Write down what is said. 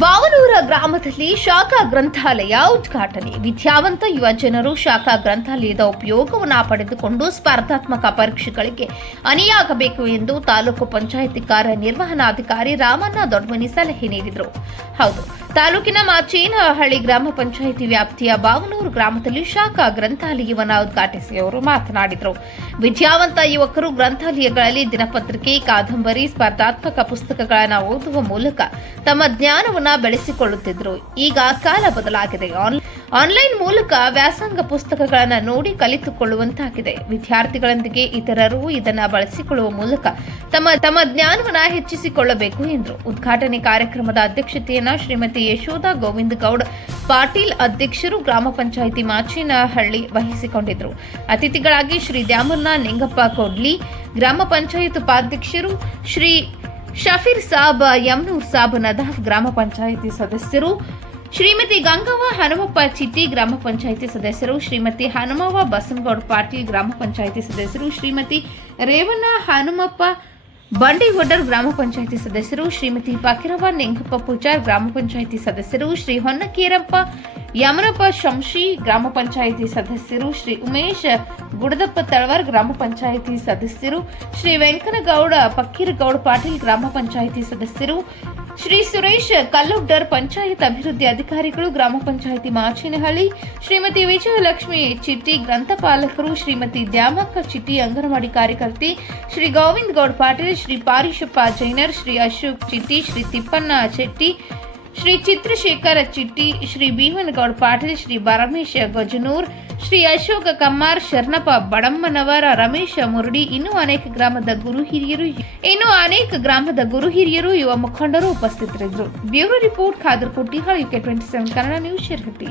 ಬಾವನೂರ ಗ್ರಾಮದಲ್ಲಿ ಶಾಖಾ ಗ್ರಂಥಾಲಯ ಉದ್ಘಾಟನೆ. ವಿದ್ಯಾವಂತ ಯುವ ಜನರು ಶಾಖಾ ಗ್ರಂಥಾಲಯದ ಉಪಯೋಗವನ್ನು ಪಡೆದುಕೊಂಡು ಸ್ಪರ್ಧಾತ್ಮಕ ಪರೀಕ್ಷೆಗಳಿಗೆ ಅನಿಯಾಗಬೇಕು ಎಂದು ತಾಲೂಕು ಪಂಚಾಯಿತಿ ಕಾರ್ಯನಿರ್ವಹಣಾಧಿಕಾರಿ ರಾಮಣ್ಣ ದೊಡ್ಮನಿ ಸಲಹೆ ನೀಡಿದರು. ಹೌದು ತಾಲೂಕಿನ ಮಾಚೇನಹಳ್ಳಿ ಗ್ರಾಮ ಪಂಚಾಯಿತಿ ವ್ಯಾಪ್ತಿಯ ಬಾವನೂರು ಗ್ರಾಮದಲ್ಲಿ ಶಾಖಾ ಗ್ರಂಥಾಲಯವನ್ನು ಉದ್ಘಾಟಿಸಿ ಅವರು ಮಾತನಾಡಿದರು. ವಿದ್ಯಾವಂತ ಯುವಕರು ಗ್ರಂಥಾಲಯಗಳಲ್ಲಿ ದಿನಪತ್ರಿಕೆ, ಕಾದಂಬರಿ, ಸ್ಪರ್ಧಾತ್ಮಕ ಪುಸ್ತಕಗಳನ್ನು ಓದುವ ಮೂಲಕ ತಮ್ಮ ಜ್ಞಾನವನ್ನು ಬೆಳೆಸಿಕೊಳ್ಳುತ್ತಿದ್ದರು. ಈಗ ಕಾಲ ಬದಲಾಗಿದೆ. ಆನ್- ಆನ್ಲೈನ್ ಮೂಲಕ ವ್ಯಾಸಂಗ ಪುಸ್ತಕಗಳನ್ನು ನೋಡಿ ಕಲಿತುಕೊಳ್ಳುವಂತಾಗಿದೆ. ವಿದ್ಯಾರ್ಥಿಗಳೊಂದಿಗೆ ಇತರರು ಇದನ್ನು ಬಳಸಿಕೊಳ್ಳುವ ಮೂಲಕ ತಮ್ಮ ತಮ್ಮ ಜ್ಞಾನವನ್ನು ಹೆಚ್ಚಿಸಿಕೊಳ್ಳಬೇಕು ಎಂದರು. ಉದ್ಘಾಟನೆ ಕಾರ್ಯಕ್ರಮದ ಅಧ್ಯಕ್ಷತೆಯನ್ನು ಶ್ರೀಮತಿ ಯಶೋಧ ಗೋವಿಂದ ಗೌಡ್, ಪಾಟೀಲ್ ಅಧ್ಯಕ್ಷರು ಗ್ರಾಮ ಪಂಚಾಯಿತಿ ಮಾಚಿನಹಳ್ಳಿ ವಹಿಸಿಕೊಂಡಿದ್ದರು. ಅತಿಥಿಗಳಾಗಿ ಶ್ರೀ ದ್ಯಾಮರ್ನ ನಿಂಗಪ್ಪ ಕೊಡ್ಲಿ, ಗ್ರಾಮ ಪಂಚಾಯತ್ ಉಪಾಧ್ಯಕ್ಷರು ಶ್ರೀ ಶಫೀರ್ ಸಾಬ್, ಯಮ್ನೂರ್ ಸಾಬ್ ನದಾಫ್, ಗ್ರಾಮ ಪಂಚಾಯಿತಿ ಸದಸ್ಯರು ಶ್ರೀಮತಿ ಗಂಗವ್ವ ಹನುಮಪ್ಪ ಚಿಟ್ಟಿ ಗ್ರಾಮ ಪಂಚಾಯಿತಿ ಸದಸ್ಯರು, ಶ್ರೀಮತಿ ಹನುಮವ್ವ ಬಸನಗೌಡ ಪಾಟೀಲ್ ಗ್ರಾಮ ಪಂಚಾಯಿತಿ ಸದಸ್ಯರು, ಶ್ರೀಮತಿ ರೇವಣ್ಣ ಹನುಮಪ್ಪ ಬಂಡಿಗೊಡ್ಡರ್ ಗ್ರಾಮ ಪಂಚಾಯಿತಿ ಸದಸ್ಯರು, ಶ್ರೀಮತಿ ಫಕೀರವ್ವ ನಿಂಗಪ್ಪ ಪೂಜಾರ್ ಗ್ರಾಮ ಪಂಚಾಯಿತಿ ಸದಸ್ಯರು, ಶ್ರೀ ಹೊನ್ನಕೀರಪ್ಪ ಯಮನಪ್ಪ ಶಂಶಿ ಗ್ರಾಮ ಪಂಚಾಯಿತಿ ಸದಸ್ಯರು, ಶ್ರೀ ಉಮೇಶ್ ಗುಡದಪ್ಪ ತಳವಾರ್ ಗ್ರಾಮ ಪಂಚಾಯಿತಿ ಸದಸ್ಯರು, ಶ್ರೀ ವೆಂಕನಗೌಡ ಪಕ್ಕೀರಗೌಡ ಪಾಟೀಲ್ ಗ್ರಾಮ ಪಂಚಾಯಿತಿ ಸದಸ್ಯರು ಶ್ರೀ ಸುರೇಶ್ ಕಲ್ಲುಡ್ಡರ್ ಪಂಚಾಯತ್ ಅಭಿವೃದ್ಧಿ ಅಧಿಕಾರಿಗಳು ಗ್ರಾಮ ಪಂಚಾಯಿತಿ ಮಾಚಿನಹಳ್ಳಿ, ಶ್ರೀಮತಿ ವಿಜಯಲಕ್ಷ್ಮಿ ಚಿಟ್ಟಿ, ಗ್ರಂಥಪಾಲಕರು ಶ್ರೀಮತಿ ದ್ಯಾಮಕ್ಕ ಚಿಟ್ಟಿ, ಅಂಗನವಾಡಿ ಕಾರ್ಯಕರ್ತಿ ಶ್ರೀ ಗೋವಿಂದ್ ಗೌಡ್ ಪಾಟೀಲ್, ಶ್ರೀ ಪಾರಿಶಪ್ಪ ಜೈನರ್, ಶ್ರೀ ಅಶೋಕ್ ಚಿಟ್ಟಿ, ಶ್ರೀ ತಿಪ್ಪಣ್ಣ ಚೆಟ್ಟಿ ಶ್ರೀ ಚಿತ್ರಶೇಖರ ಚಿಟ್ಟಿ, ಶ್ರೀ ಭೀಮನಗೌಡ ಪಾಟೀಲ್, ಶ್ರೀ ಬರಮೇಶ ಗಜನೂರ್, ಶ್ರೀ ಅಶೋಕ ಕಮ್ಮಾರ್, ಶರಣಪ್ಪ ಬಡಮ್ಮನವರ, ರಮೇಶ ಮುರುಡಿ ಇನ್ನೂ ಅನೇಕ ಗ್ರಾಮದ ಗುರು ಹಿರಿಯರು ಇನ್ನೂ ಅನೇಕ ಗ್ರಾಮದ ಗುರು ಹಿರಿಯರು ಯುವ ಮುಖಂಡರು ಉಪಸ್ಥಿತರಿದ್ದರು. Bureau report Khadar Kottihal UK twenty seven Kannada news Shirahatti